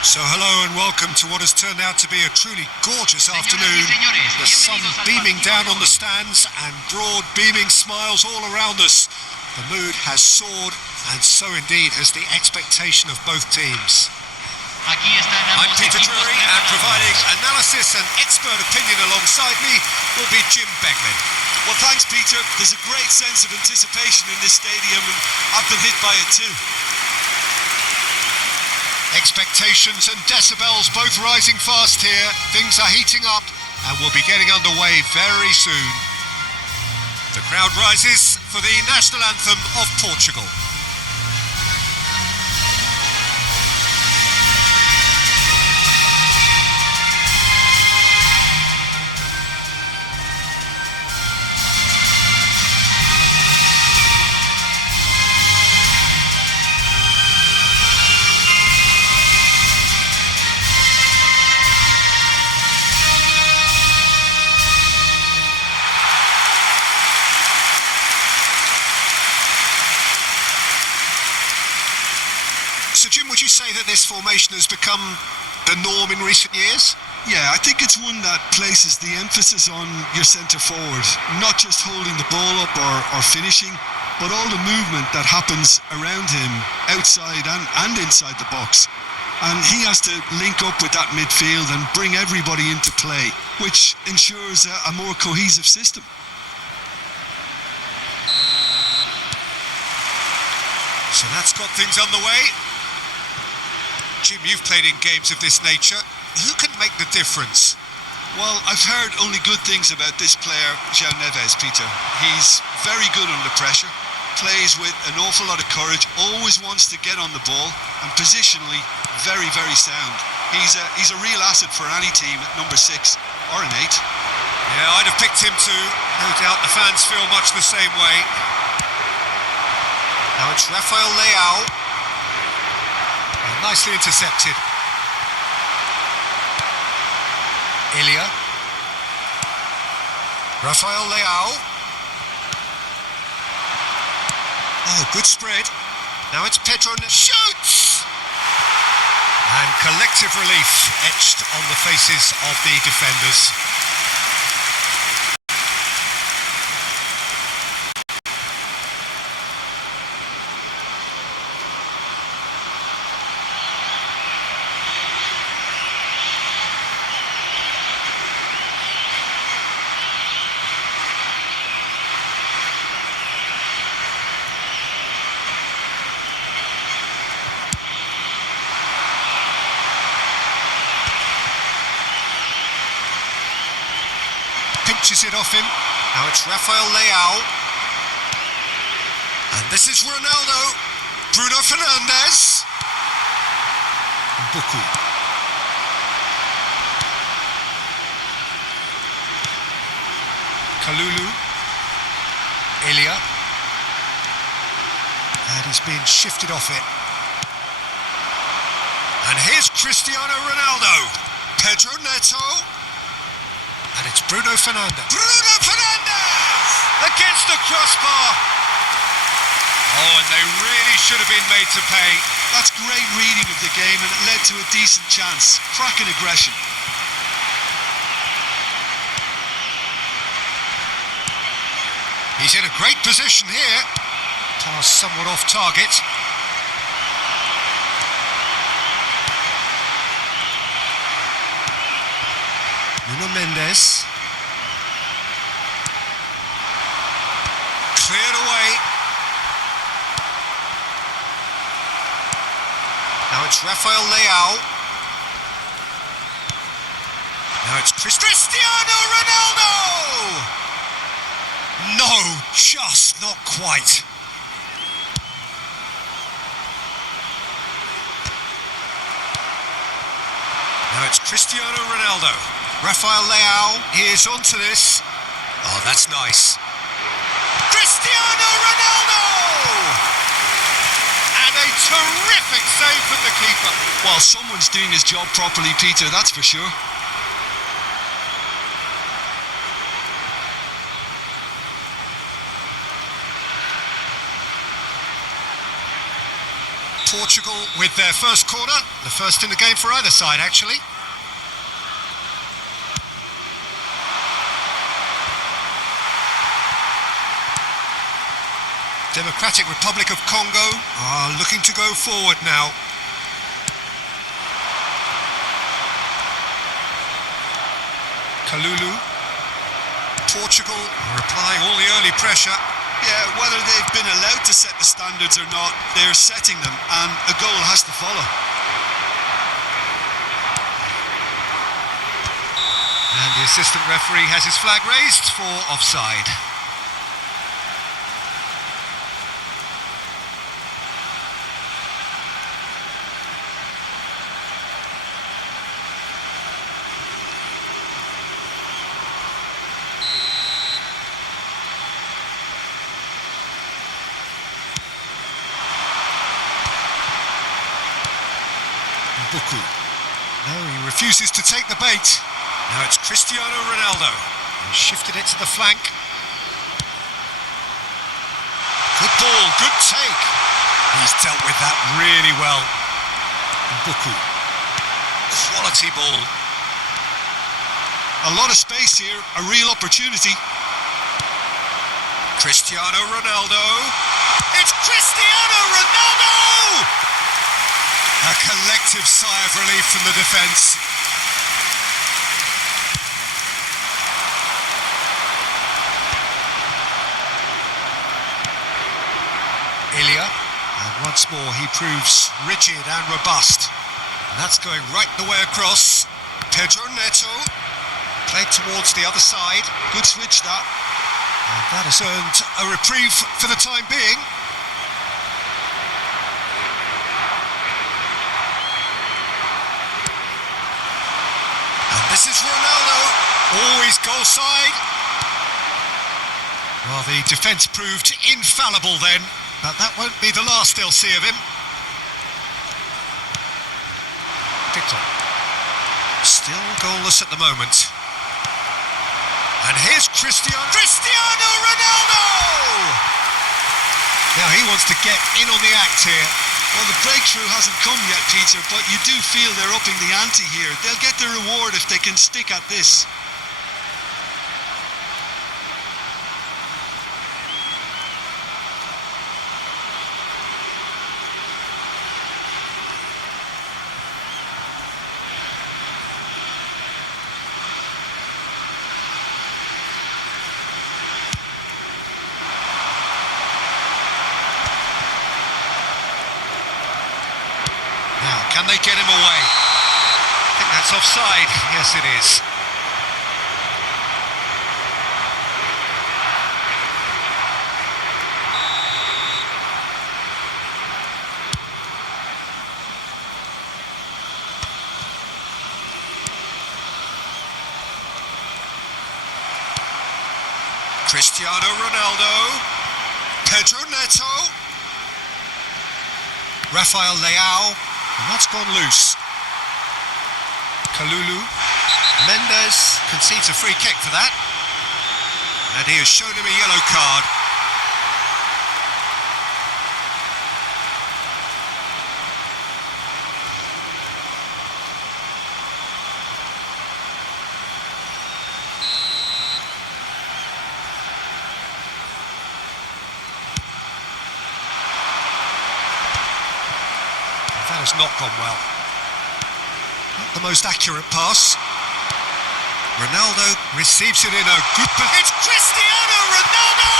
So hello and welcome to what has turned out to be a truly gorgeous afternoon. The sun beaming down on the stands and broad beaming smiles all around us. The mood has soared, and so indeed has the expectation of both teams. I'm Peter Drury, and providing analysis and expert opinion alongside me will be Jim Beglin. Well, thanks, Peter. There's a great sense of anticipation in this stadium, and I've been hit by it too. Expectations and decibels both rising fast here. Things are heating up and we'll be getting underway very soon. The crowd rises for the national anthem of Portugal. So Jim, would you say that this formation has become the norm in recent years? Yeah, I think it's one that places the emphasis on your centre forward, not just holding the ball up or finishing, but all the movement that happens around him, outside and inside the box. And he has to link up with that midfield and bring everybody into play, which ensures a more cohesive system. So that's got things underway. Jim, you've played in games of this nature. Who can make the difference? Well, I've heard only good things about this player, João Neves, Peter. He's very good under pressure, plays with an awful lot of courage, always wants to get on the ball, and positionally, very, very sound. He's a real asset for any team at number 6 or an 8. Yeah, I'd have picked him too. No doubt the fans feel much the same way. Now it's Rafael Leão. Nicely intercepted. Ilya. Rafael Leão. Oh, good spread. Now it's Pedro. Shoots! And collective relief etched on the faces of the defenders. Pinches it off him. Now it's Rafael Leão. And this is Ronaldo. Bruno Fernandes. Buku. Kalulu. Ilya. And he's being shifted off it. And here's Cristiano Ronaldo. Pedro Neto. And it's Bruno Fernandes. Bruno Fernandes! Against the crossbar. Oh, and they really should have been made to pay. That's great reading of the game, and it led to a decent chance. Cracking aggression. He's in a great position here. Pass somewhat off target. Nuno Mendes. Cleared away. Now it's Rafael Leão. Now it's Cristiano Ronaldo! No, just not quite. Now it's Cristiano Ronaldo. Rafael Leão is onto this. Oh, that's nice. Cristiano Ronaldo! And a terrific save from the keeper. Well, someone's doing his job properly, Peter, that's for sure. Portugal with their first corner, the first in the game for either side actually. Democratic Republic of Congo are looking to go forward now. Kalulu. Portugal are applying all the early pressure. Yeah, whether they've been allowed to set the standards or not, they're setting them, and a goal has to follow. And the assistant referee has his flag raised for offside. Buku. No, he refuses to take the bait. Now it's Cristiano Ronaldo. He shifted it to the flank. Good ball, good take. He's dealt with that really well. Buku. Quality ball. A lot of space here, a real opportunity. Cristiano Ronaldo. It's Cristiano Ronaldo! A collective sigh of relief from the defence. Ilya, and once more he proves rigid and robust. And that's going right the way across. Pedro Neto, played towards the other side. Good switch that. And that has earned a reprieve for the time being. This is Ronaldo, always goal side. Well, the defence proved infallible then, but that won't be the last they'll see of him. Victor. Still goalless at the moment. And here's Cristiano Ronaldo! Now he wants to get in on the act here. Well, the breakthrough hasn't come yet, Peter, but you do feel they're upping the ante here. They'll get their reward if they can stick at this. Can they get him away? I think that's offside. Yes, it is. Cristiano Ronaldo. Pedro Neto. Rafael Leao. And that's gone loose. Kalulu. Mendes concedes a free kick for that. And he has shown him a yellow card. That has not gone well. Not the most accurate pass. Ronaldo receives it in a good position. It's Cristiano Ronaldo!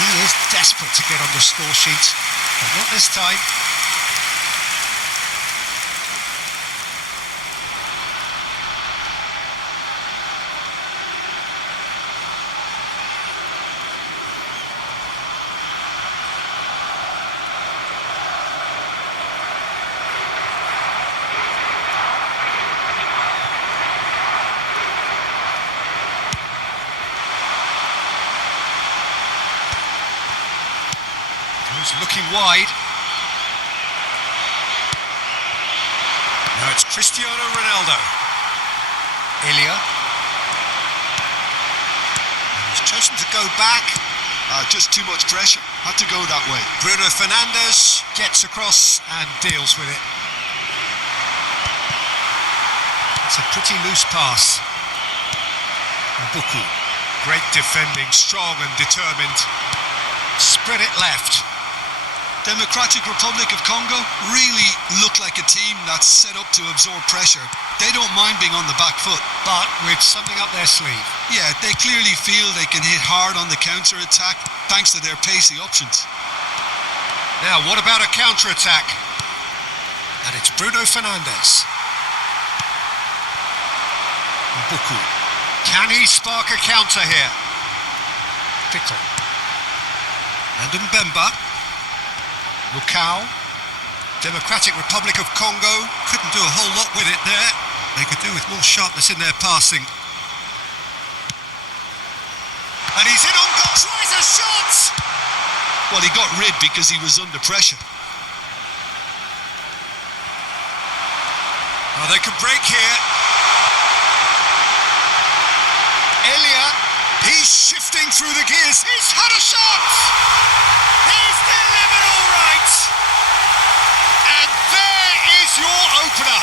He is desperate to get on the score sheet, but not this time. Looking wide. Now it's Cristiano Ronaldo. Ilya. And he's chosen to go back. Just too much pressure. Had to go that way. Bruno Fernandes gets across and deals with it. It's a pretty loose pass. Mbuku, great defending, strong and determined. Spread it left. Democratic Republic of Congo really look like a team that's set up to absorb pressure. They don't mind being on the back foot. But with something up their sleeve. Yeah, they clearly feel they can hit hard on the counter-attack thanks to their pacey options. Now, what about a counter-attack? And it's Bruno Fernandes. Mbuku. Can he spark a counter here? Pickle. And Mbemba. Lukau. Democratic Republic of Congo couldn't do a whole lot with it there. They could do with more sharpness in their passing. And he's in on goal. Tries a shot! Well, he got rid because he was under pressure. Oh, they can break here. Elia, he's shifting through the gears. He's had a shot! He's delivered all right! And there is your opener.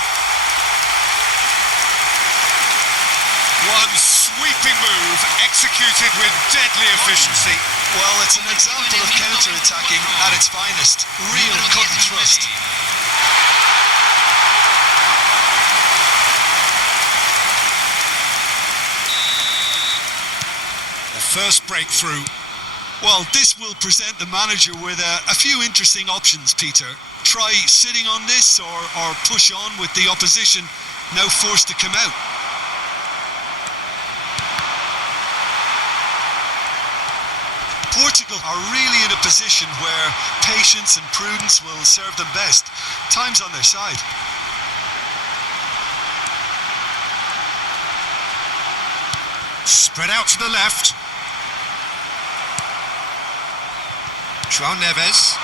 One sweeping move executed with deadly efficiency. Well, it's an example of counter-attacking at its finest. Real cut and thrust. The first breakthrough. Well, this will present the manager with a few interesting options, Peter. Try sitting on this or push on with the opposition now forced to come out. Portugal are really in a position where patience and prudence will serve them best. Time's on their side. Spread out to the left. João Neves.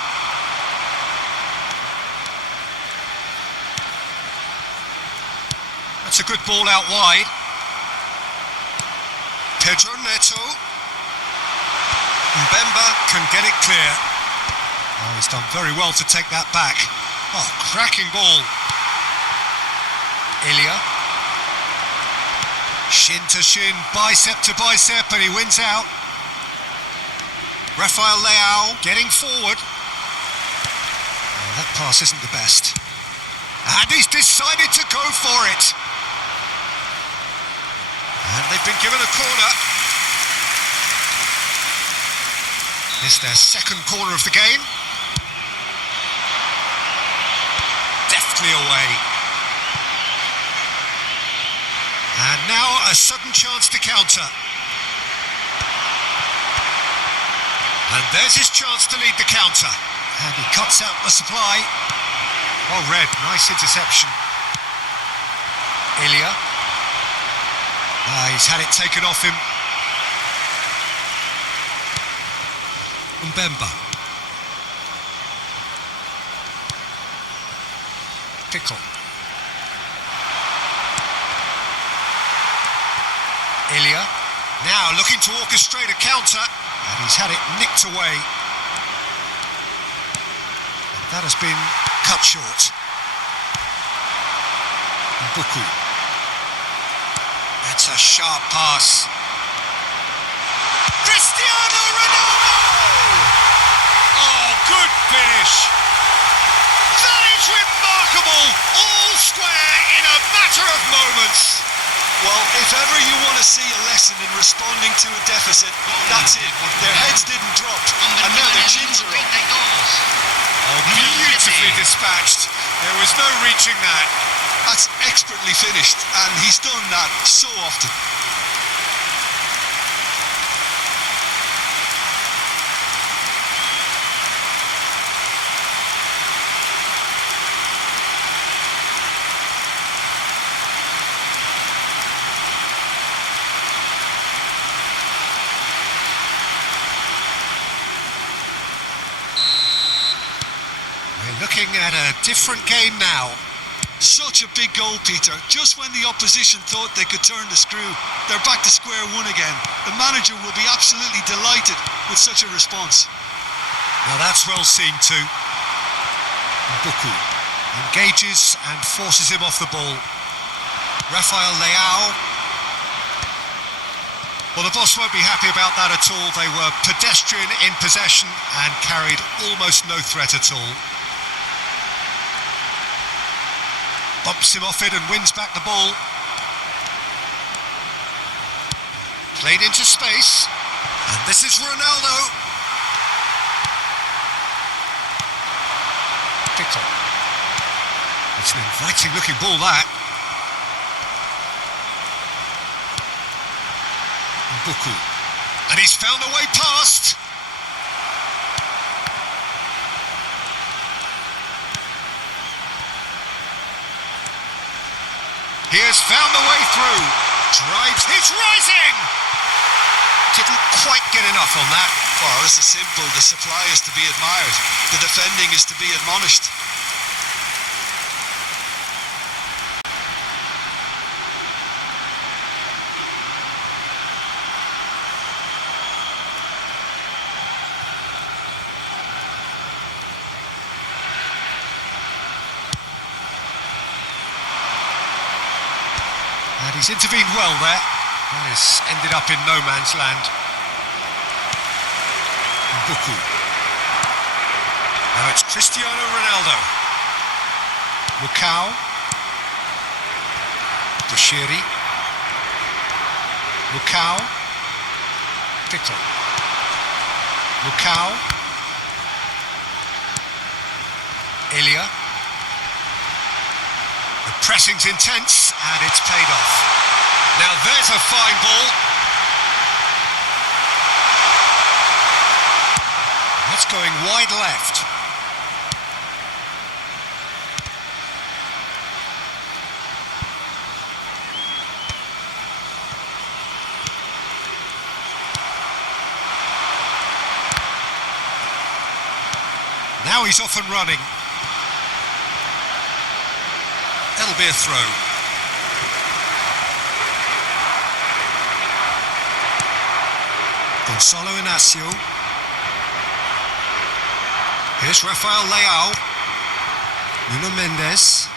That's a good ball out wide. Pedro Neto. Mbemba can get it clear. Oh, he's done very well to take that back. Oh, cracking ball. Elia. Shin to shin, bicep to bicep, and he wins out. Rafael Leao getting forward. Oh, that pass isn't the best. And he's decided to go for it. And they've been given a corner. It's their second corner of the game. Deftly away. And now a sudden chance to counter. And there's his chance to lead the counter. And he cuts out the supply. Well read, nice interception. Elia. He's had it taken off him. Mbemba. Pickle. Elia. Now looking to orchestrate a counter. And he's had it nicked away. And that has been cut short. Mbuku. That's a sharp pass. Cristiano Ronaldo! Oh, good finish. That is remarkable. All square in a matter of moments. Well, if ever you want to see a lesson in responding to a deficit, that's it. Their heads didn't drop, and now their chins are up. Oh, beautifully dispatched. There was no reaching that. That's expertly finished, and he's done that so often. We're looking at a different game now. Such a big goal, Peter. Just when the opposition thought they could turn the screw, they're back to square one again. The manager will be absolutely delighted with such a response. Now that's well seen too. Buku engages and forces him off the ball. Rafael Leao. Well, the boss won't be happy about that at all. They were pedestrian in possession and carried almost no threat at all. Bumps him off it and wins back the ball. Played into space. And this is Ronaldo. Pickle. It's an inviting looking ball, that. Buku. And he's found a way past. He has found the way through. Drives. He's rising! Didn't quite get enough on that. Well, this is simple. The supply is to be admired. The defending is to be admonished. And he's intervened well there. That has ended up in no man's land. Buku. Now it's Cristiano Ronaldo. Mukau. Bushiri. Mukau. Pickle. Mukau. Elia. The pressing's intense and it's paid off. Now there's a fine ball. That's going wide left. Now he's off and running. That'll be a throw. Gonzalo Inacio. Here's Rafael Leao. Nuno Mendes.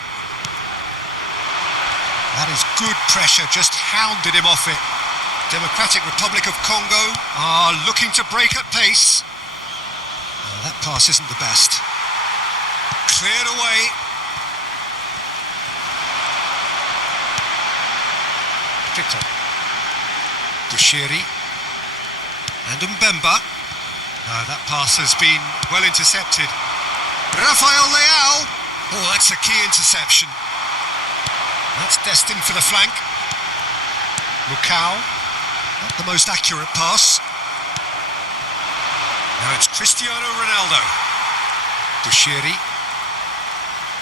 That is good pressure, just hounded him off it. Democratic Republic of Congo are looking to break at pace. Well, that pass isn't the best. Cleared away. Pickle. Bushiri. And Mbemba. No, that pass has been well intercepted. Rafael Leao. Oh, that's a key interception. That's destined for the flank. Mukau. Not the most accurate pass. Now it's Cristiano Ronaldo. Bushiri.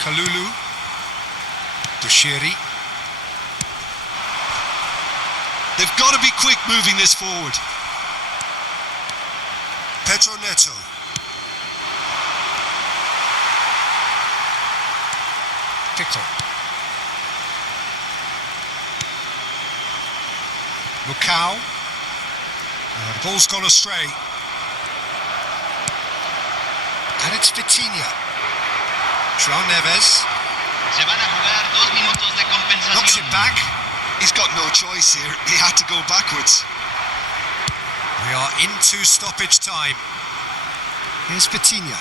Kalulu. Bushiri. They've got to be quick moving this forward. Pedro Neto. Pickle. Mukau. The ball's gone astray. And it's Vitinha. João Neves. Se van a jugar 2 minutos de compensación. Knocks it back. He's got no choice here. He had to go backwards. We are into stoppage time. Here's Vitinha.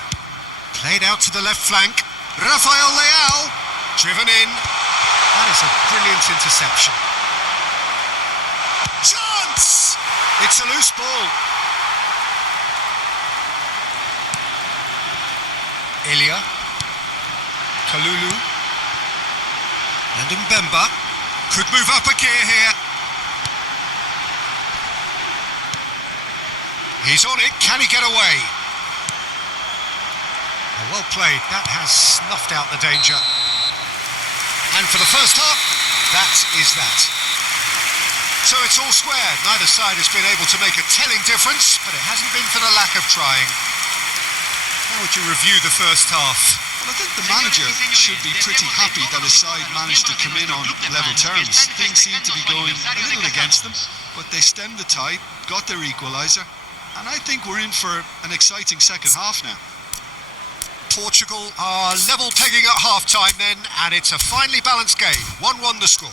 Played out to the left flank. Rafael Leao. Driven in. That is a brilliant interception. Chance! It's a loose ball. Elia. Kalulu. And Mbemba. Could move up a gear here. He's on it. Can he get away? Well played. That has snuffed out the danger. And for the first half, that is that. So it's all square. Neither side has been able to make a telling difference, but it hasn't been for the lack of trying. How would you review the first half? I think the manager should be pretty happy that his side managed to come in on level terms. Things seem to be going a little against them, but they stemmed the tide, got their equaliser, and I think we're in for an exciting second half now. Portugal are level pegging at half-time then, and it's a finely balanced game. 1-1 the score.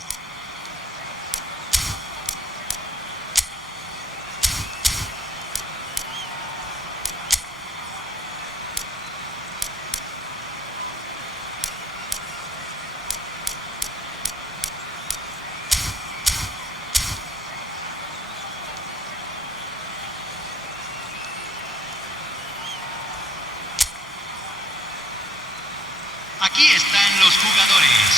Aquí están los jugadores.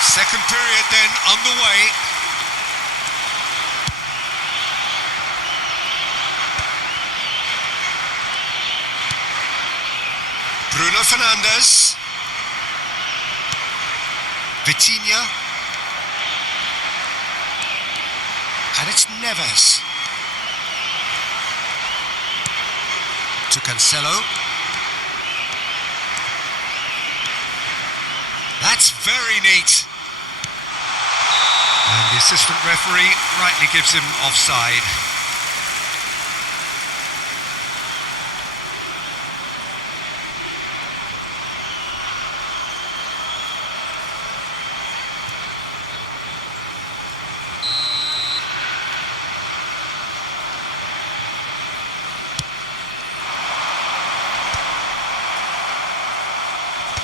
Second period then underway. Bruno Fernandes, Vitinha, and it's Neves to Cancelo. That's very neat. And the assistant referee rightly gives him offside.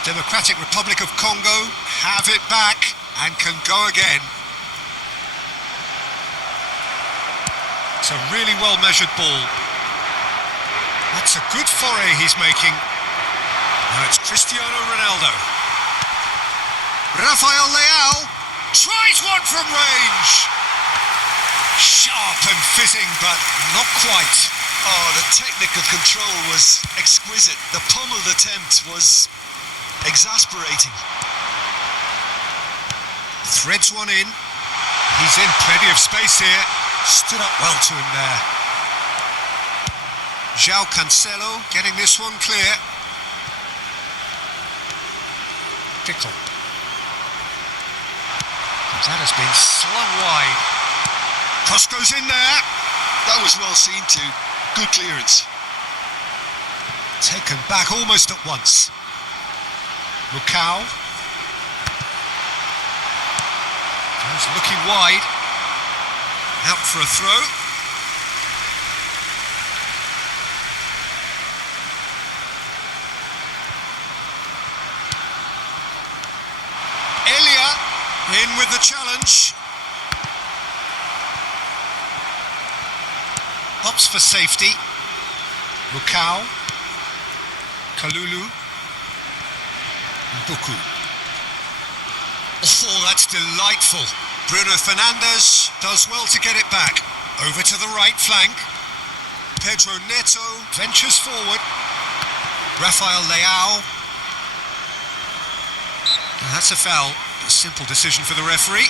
Democratic Republic of Congo have it back and can go again. It's a really well-measured ball. That's a good foray he's making. Now it's Cristiano Ronaldo. Rafael Leao tries one from range. Sharp and fitting, but not quite. Oh, the technical control was exquisite. The pummeled attempt was exasperating. Threads one in. He's in plenty of space here. Stood up well to him there. João Cancelo getting this one clear. Pickle. That has been slung wide. Cross goes in there. That was well seen too. Good clearance. Taken back almost at once. Lucao. He's looking wide. Out for a throw. Elia in with the challenge. Hops for safety. Lucao. Kalulu. Buku. Oh, that's delightful. Bruno Fernandes does well to get it back. Over to the right flank. Pedro Neto ventures forward. Rafael Leao. And that's a foul. A simple decision for the referee.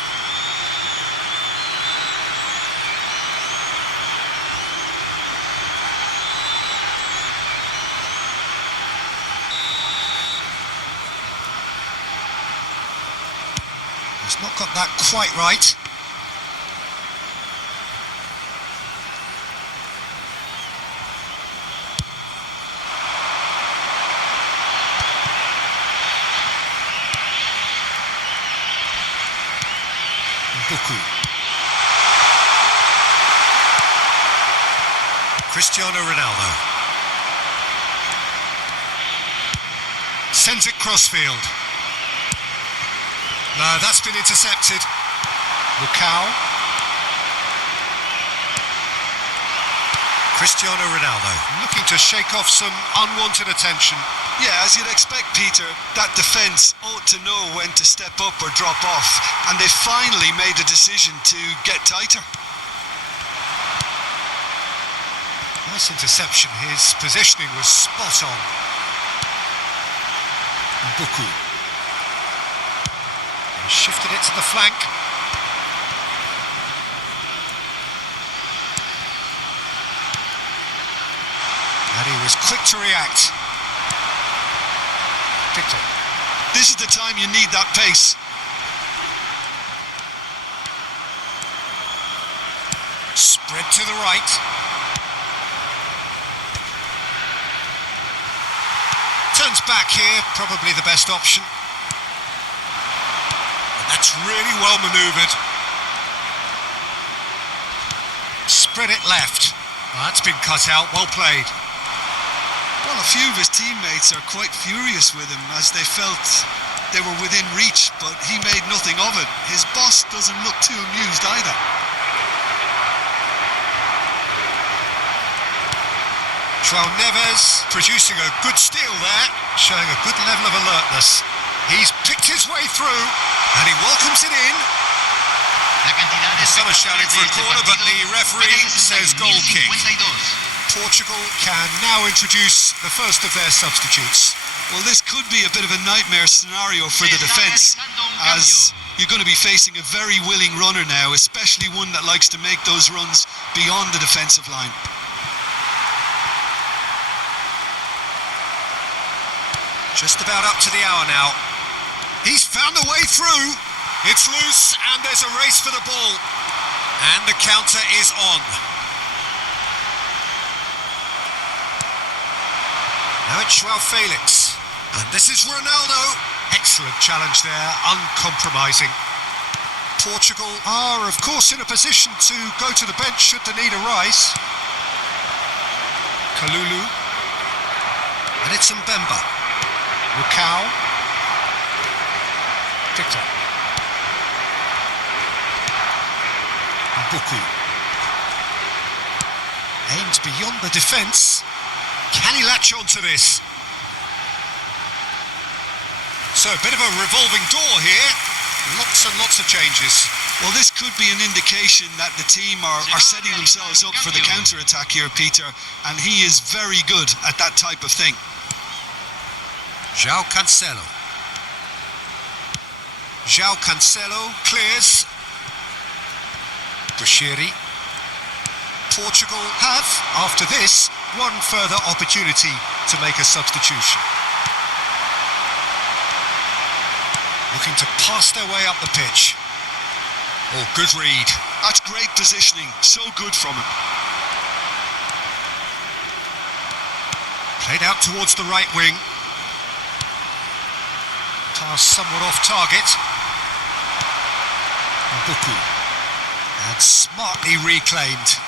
He's not got that quite right. Buku. Cristiano Ronaldo. Sends it crossfield. No, that's been intercepted. Lucao. Cristiano Ronaldo looking to shake off some unwanted attention. Yeah, as you'd expect, Peter, that defence ought to know when to step up or drop off, and they finally made a decision to get tighter. Nice interception. His positioning was spot on. Buku. He shifted it to the flank. And he was quick to react. Victor. This is the time you need that pace. Spread to the right. Turns back here, probably the best option. And that's really well manoeuvred. Spread it left. Well, that's been cut out, well played. Well, a few of his teammates are quite furious with him as they felt they were within reach, but he made nothing of it. His boss doesn't look too amused either. João Neves producing a good steal there, showing a good level of alertness. He's picked his way through, and he welcomes it in. Some are shouting for a corner, but the referee says goal kick. Portugal can now introduce the first of their substitutes. Well, this could be a bit of a nightmare scenario for the defence, as you're going to be facing a very willing runner now, especially one that likes to make those runs beyond the defensive line. Just about up to the hour now. He's found a way through. It's loose, and there's a race for the ball. And the counter is on. Now it's João Felix. And this is Ronaldo. Excellent challenge there, uncompromising. Portugal are, of course, in a position to go to the bench should the need arise. Kalulu. And it's Mbemba. Rukau. Victor. Buku. Aimed beyond the defence. Can he latch onto this? So a bit of a revolving door here. Lots and lots of changes. Well, this could be an indication that the team are setting themselves up for the counter-attack here, Peter, and he is very good at that type of thing. João Cancelo. João Cancelo clears. Bushiri. Portugal have, after this, one further opportunity to make a substitution. Looking to pass their way up the pitch. Oh, good read. That's great positioning. So good from him. Played out towards the right wing. Pass somewhat off target. Buku. And smartly reclaimed.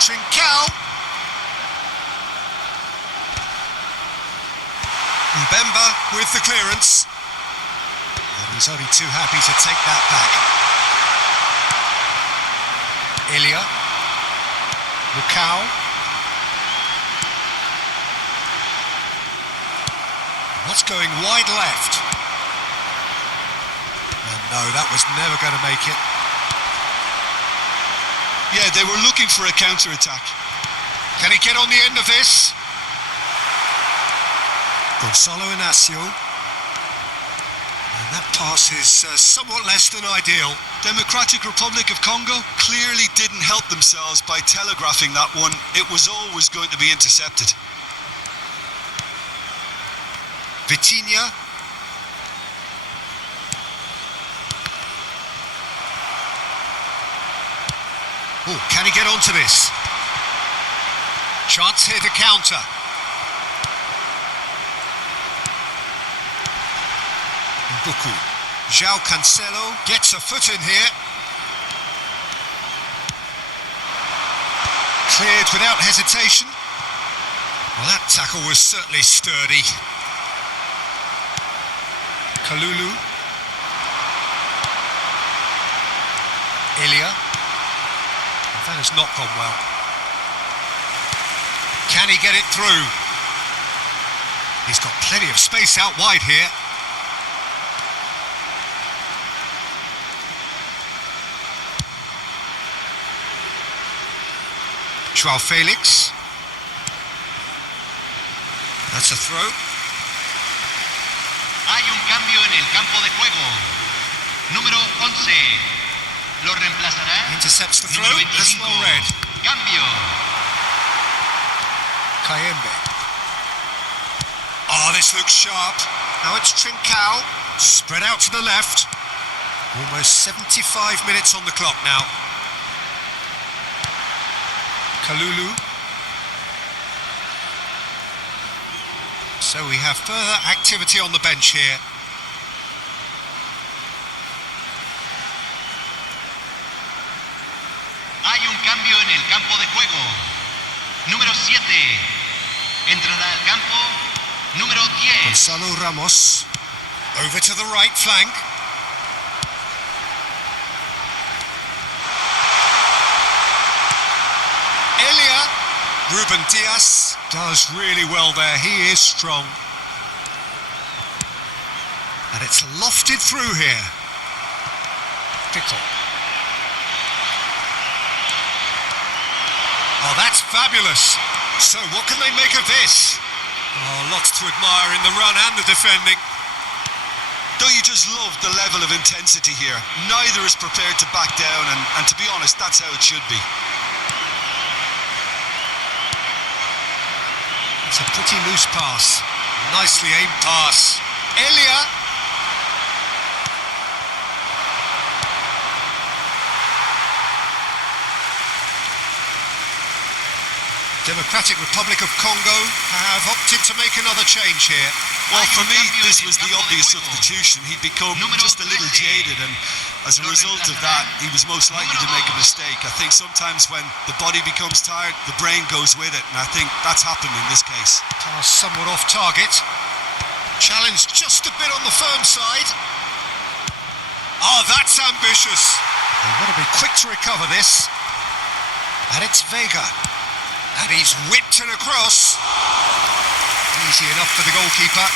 Trincao. Mbemba with the clearance. And he's only too happy to take that back. Ilya. Rukau. What's going wide left? And no, that was never going to make it. Yeah, they were looking for a counter-attack. Can he get on the end of this? Gonçalo Inácio. And that pass is somewhat less than ideal. Democratic Republic of Congo clearly didn't help themselves by telegraphing that one. It was always going to be intercepted. Vitinha. Oh, can he get onto this? Chance here to counter. Buku. João Cancelo gets a foot in here. Cleared without hesitation. Well, that tackle was certainly sturdy. Kalulu. Ilya. That has not gone well. Can he get it through? He's got plenty of space out wide here. Joao Felix. That's a throw. Hay un cambio en el campo de juego. Número 11. Lo reemplazará. Intercepts the throw. Número That's 25. well read. Cambio. Kayembe. Oh, this looks sharp. Now it's Trincao. Spread out to the left. Almost 75 minutes on the clock now. Kalulu. So we have further activity on the bench here. Hay un cambio en el campo de juego. Número 7. Entrará al campo. Número 10. Gonzalo Ramos. Over to the right flank. Elia. Ruben Diaz does really well there. He is strong. And it's lofted through here. Pickle. Oh, that's fabulous. So what can they make of this? Oh, lots to admire in the run and the defending. Don't you just love the level of intensity here? Neither is prepared to back down, and to be honest, that's how it should be. It's a pretty loose pass. Nicely aimed pass. Elia. Democratic Republic of Congo have opted to make another change here. Well, for me, this was the obvious substitution. He'd become just a little jaded, and as a result of that, he was most likely to make a mistake. I think sometimes when the body becomes tired, the brain goes with it, and I think that's happened in this case. Pass somewhat off target. Challenge just a bit on the firm side. Oh, that's ambitious. They want to be quick to recover this. And it's Vega. And he's whipped and across. Easy enough for the goalkeeper.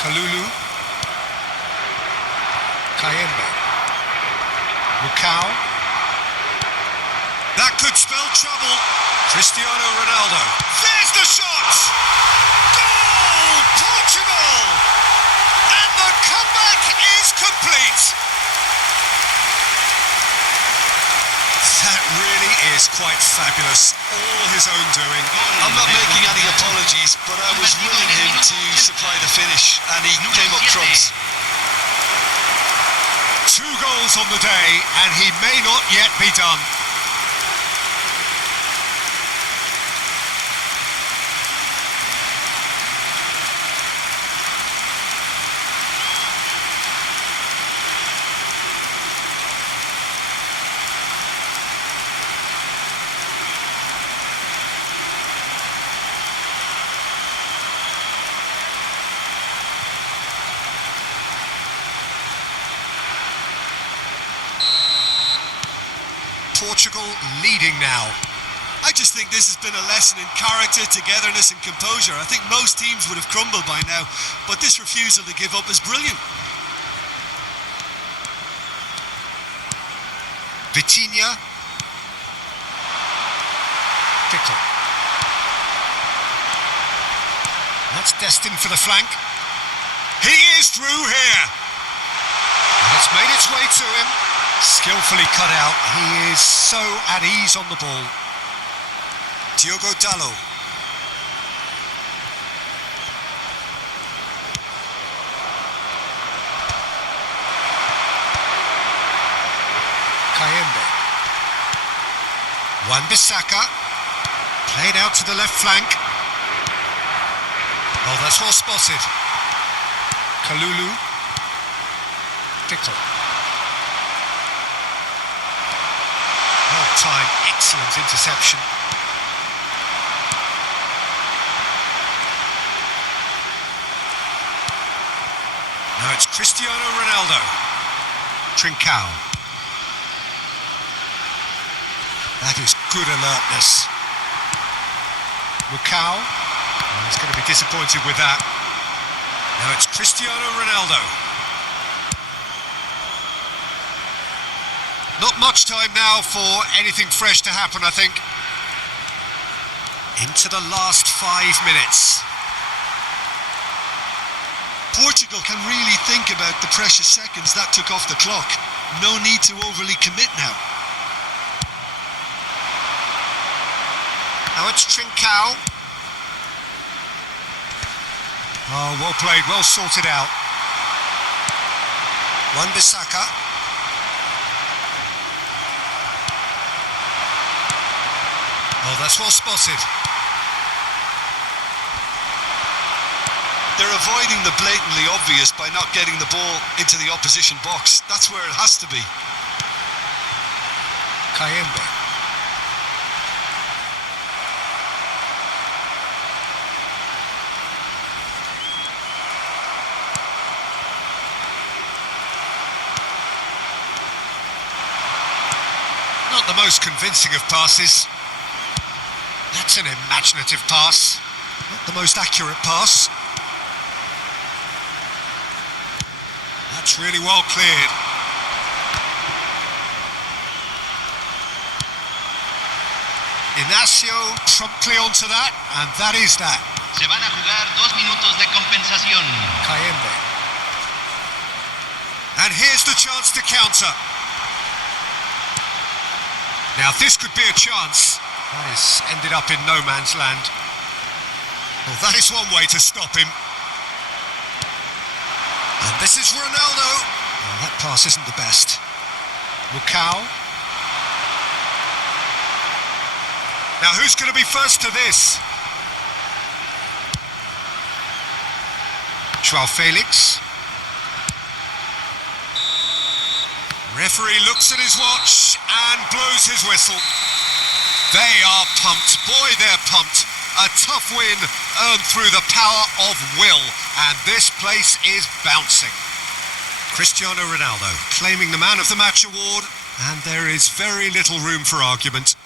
Kalulu. Kayembe. Mukau. That could spell trouble. Cristiano Ronaldo. There's the shot! Goal! Portugal! And the comeback is complete. That really is quite fabulous. All his own doing. I'm not making any apologies, but I was willing him to supply the finish, and he came up trumps. 2 goals on the day, and he may not yet be done. Portugal leading now. I just think this has been a lesson in character, togetherness and composure. I think most teams would have crumbled by now, but this refusal to give up is brilliant. Vitinha. Pickle. That's destined for the flank. He is through here. And it's made its way to him. Skillfully cut out. He is so at ease on the ball. Diogo Dalot. Kayembe. Wan-Bissaka. Played out to the left flank. Oh, that's well spotted. Kalulu. Pickle. Well timed, excellent interception. Now it's Cristiano Ronaldo. Trincao. That is good alertness. Mukau. Oh, he's going to be disappointed with that. Now it's Cristiano Ronaldo. Not much time now for anything fresh to happen, I think. Into the last 5 minutes. Portugal can really think about the precious seconds that took off the clock. No need to overly commit now. Now it's Trincao. Oh, well played, well sorted out. Wan-Bissaka. Oh, that's well spotted. They're avoiding the blatantly obvious by not getting the ball into the opposition box. That's where it has to be. Kayembe. Not the most convincing of passes. That's an imaginative pass. Not the most accurate pass. That's really well cleared. Inacio promptly onto that, and that is that. Se van a jugar 2 minutos de compensación. Kayembe. And here's the chance to counter. Now this could be a chance. That has ended up in no man's land. Well, that is one way to stop him. And this is Ronaldo. Oh, that pass isn't the best. Mukau. Now who's going to be first to this? Joao Felix. Referee looks at his watch and blows his whistle. They are pumped. Boy, they're pumped. A tough win earned through the power of will, and this place is bouncing. Cristiano Ronaldo claiming the Man of the Match award, and there is very little room for argument.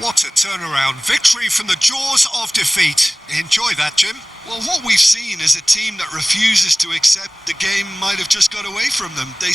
What a turnaround. Victory from the jaws of defeat. Enjoy that, Jim. Well, what we've seen is a team that refuses to accept the game might have just got away from them. They